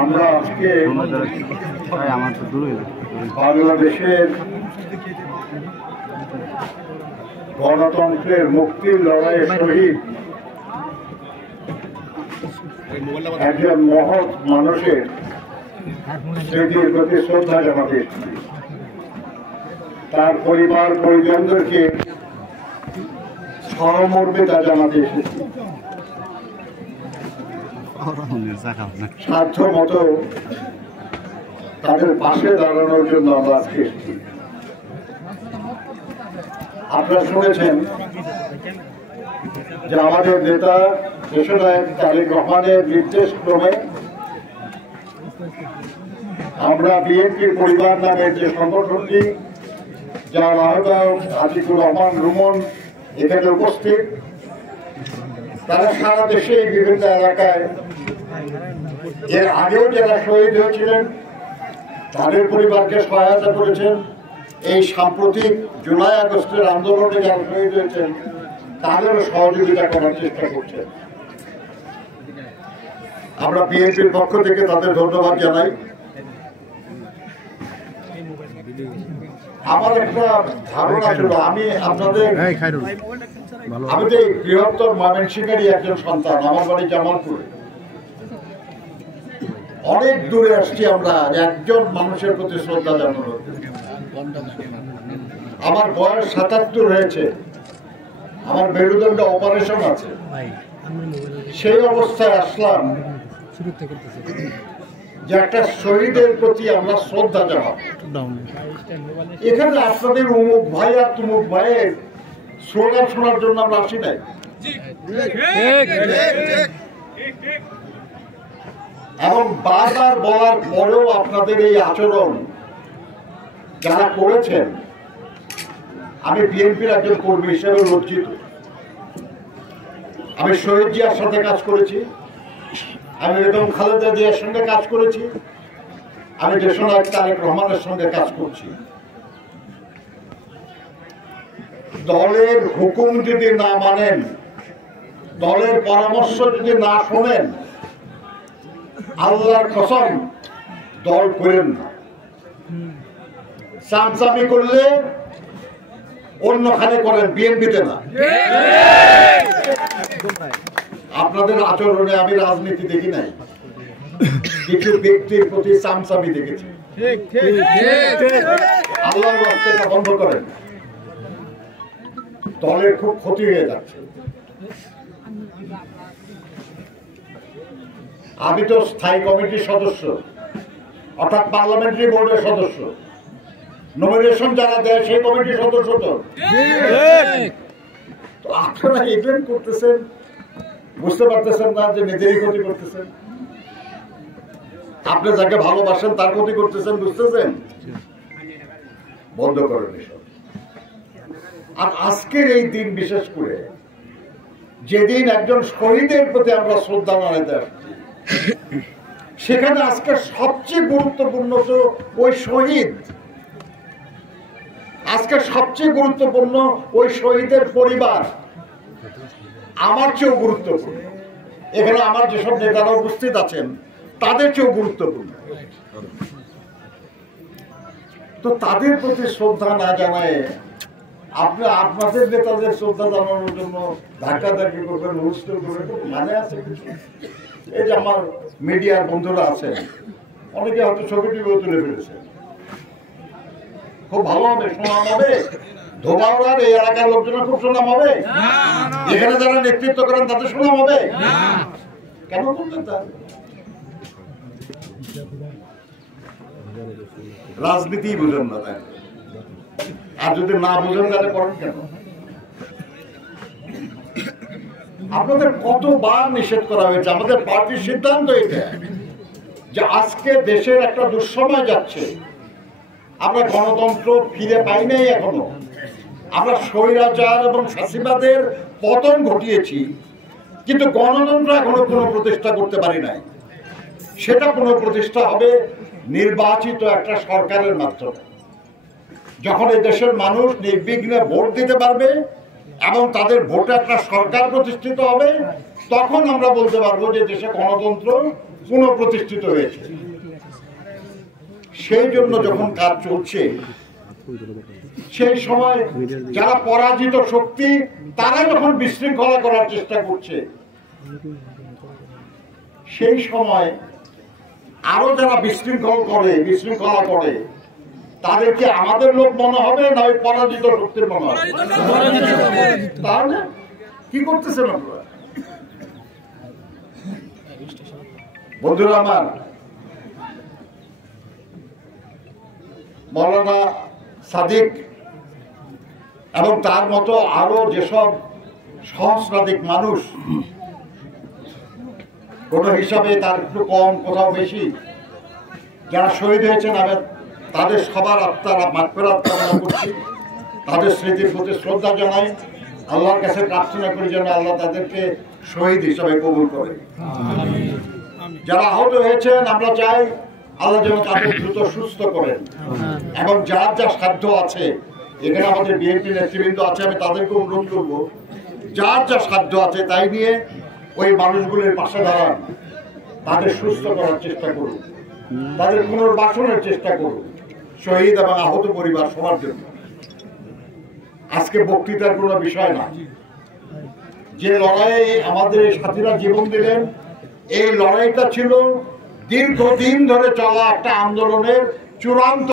আমরা আজকে বাংলাদেশের গণতন্ত্রের মুক্তির লড়াইয়ে শহীদ একজন মহৎ মানুষের স্মৃতির প্রতি শ্রদ্ধা জানাতে তার পরিবার পরিজনদেরকে সহমর্মিতা জানাতে এসেছি। সাধ্য মতো তাদের পাশে দাঁড়ানোর জন্য আমরা আজকে এসেছি। আপনারা শুনেছেন যে আমাদের নেতা দেশনায়ক তারেক রহমানের নির্দেশ ক্রমে আমরা বিএনপির পরিবার নামের যে সংগঠনটি যার আহ্বায়ক আতিকুর রহমান রুমন এখানে উপস্থিত, তারা সারা দেশে বিভিন্ন এলাকায় এর আগেও যারা শহীদ হয়েছিলেন তাদের পরিবারকে সহায়তা করেছেন, এই সাম্প্রতিক জুলাই আগস্টের আন্দোলনে যারা শহীদ হয়েছেন তাদেরও সহযোগিতা করার চেষ্টা করছেন। আমরা বিএনপির পক্ষ থেকে তাদের ধন্যবাদ জানাই। আমার একটা ধারণা ছিল, আমি তো বৃহত্তর ময়মনসিংহেরই একজন সন্তান, আমার বাড়ি জামালপুরে। অনেক দূরে আসছি আমরা একজন মানুষের প্রতি শ্রদ্ধা জানানোর। আমার বয়স ৭৭ হয়েছে, আমার মেরুদণ্ড অপারেশন আছে, সেই অবস্থায় আসলাম যে একটা শহীদের প্রতি আমরা শ্রদ্ধা জানাবো। এখানে আপনাদের অমুক ভাই আর তুমুক ভাইয়ের স্লোগান শোনার জন্য আমরা আসি নাই। এবং বারবার বলার পরেও আপনাদের এই আচরণ যারা করেছেন, আমি বিএনপির একজন কর্মী হিসেবে লজ্জিত। আমি শহীদ জিয়ার সাথে কাজ করেছি, আমি বেগম খালেদা জিয়ার সঙ্গে কাজ করেছি, আমি দেশনায়ক তারেক রহমানের সঙ্গে কাজ করছি। দলের হুকুম যদি না মানেন, দলের পরামর্শ যদি না শোনেন, আল্লাহর কসম দল করেন না। চামচামি করলে অন্যখানে করেন, বিএনপিতে না। আপনাদের আচরণে আমি রাজনীতি দেখি নাই, কিছু ব্যক্তির প্রতি চামচামি দেখেছি। আল্লাহর রাস্তা এটা বন্ধ করেন, দলের খুব ক্ষতি হয়ে যাচ্ছে। আমি তো স্থায়ী কমিটির সদস্য, অর্থাৎ পার্লামেন্টারি বোর্ডের সদস্য। নমিনেশন যারা দেয় সেই কমিটির সদস্য। তো আপনারা ইভেন্ট করতেছেন, বুঝতে পারতেছেন না যে নিজেরই ক্ষতি করতেছেন। আপনি যাকে ভালোবাসেন তার ক্ষতি করতেছেন, বুঝতেছেন? বন্ধ করেন এসব। আর আজকের এই দিন বিশেষ করে, যেদিন একজন শহীদের প্রতি আমরা শ্রদ্ধা জানাতে আসছি, সেখানে আজকে সবচেয়ে গুরুত্বপূর্ণ তো ওই শহীদ। আজকে সবচেয়ে গুরুত্বপূর্ণ ওই শহীদের পরিবার, আমার চেয়েও গুরুত্বপূর্ণ। এখানে আমার যেসব নেতারা উপস্থিত আছেন তাদের চেয়েও গুরুত্বপূর্ণ। তো তাদের প্রতি শ্রদ্ধা না জানায় আপনাদের নেতাদের শ্রদ্ধা জানানোর জন্য ধাক্কাধাক্কি করবেন, হুলস্থুল করবেন, মানে আছে? এই যে আমার মিডিয়ার বন্ধুরা আছেন, অনেকে হয়তো ছবিটিও তুলে ফেলেছে, খুব ভালো হবে, সুনাম হবে। ধোবাউড়ার এই এলাকার লোকজনের খুব সুনাম হবে, এখানে যারা নেতৃত্ব করেন তাদের সুনাম হবে। কেন করলেন তা? রাজনীতি বুঝেন না, তাই? আর যদি না বুঝেন তাহলে করেন কেন? আপনাদের কতবার নিষেধ করা হয়েছে। আমাদের পার্টির সিদ্ধান্ত এটা যে আজকে দেশের একটা দুঃসময় যাচ্ছে, আমরা গণতন্ত্র ফিরে পাই নাই এখনো। আমরা স্বৈরাচার এবং ফ্যাসিবাদের পতন ঘটিয়েছি, কিন্তু গণতন্ত্র এখনো কোনো প্রতিষ্ঠা করতে পারি নাই। সেটা কোনো প্রতিষ্ঠা হবে নির্বাচিত একটা সরকারের মাধ্যমে। যখন এই দেশের মানুষ নির্বিঘ্নে ভোট দিতে পারবে, এবং তাদের ভোটে একটা সরকার প্রতিষ্ঠিত হবে, তখন আমরা বলতে পারবো যে দেশে গণতন্ত্র পুনঃপ্রতিষ্ঠিত হয়েছে। সেই জন্য যখন কাজ চলছে, সেই সময় যারা পরাজিত শক্তি তারা যখন বিশৃঙ্খলা করার চেষ্টা করছে, সেই সময় আরো যারা বিশৃঙ্খলা করে তাদেরকে আমাদের লোক মনে হবে না ওই পরাজিত শক্তির মনে হবে? তাহলে কি করতেছেন আপনারা? বন্ধুরা আমার, মৌলানা সাদিক এবং তার মতো আরো যেসব সহস্রাধিক মানুষ, কোন হিসাবে তার একটু কম কোথাও বেশি, যারা শহীদ হয়েছেন, আমি তাদের সবার আত্মার মাগফিরাত কামনা করছি, তাদের স্মৃতির প্রতি শ্রদ্ধা জানাই, আল্লাহর কাছে প্রার্থনা করি যেন আল্লাহ তাদেরকে শহীদ হিসাবে কবুল করে। যারা আহত হয়েছেন আমরা চাই আল্লাহ যেন তাদের দ্রুত সুস্থ করেন, এবং যার যা সাধ্য আছে, এখানে আমাদের বিএনপি নেতৃবৃন্দ আছে, আমি তাদেরকে অনুরোধ করবো যার যা সাধ্য আছে তাই নিয়ে ওই মানুষগুলোর পাশে দাঁড়ান, তাদের সুস্থ করার চেষ্টা করুন, তাদের পুনর্বাসনের চেষ্টা করুন, শহীদ এবং আহত পরিবার সবার জন্য। আজকে বক্তৃতার কোনো বিষয় না, যে লড়াইয়ে আমাদের সাথীরা জীবন দিলেন, এই লড়াইটা ছিল দীর্ঘদিন ধরে চলা একটা আন্দোলনের চূড়ান্ত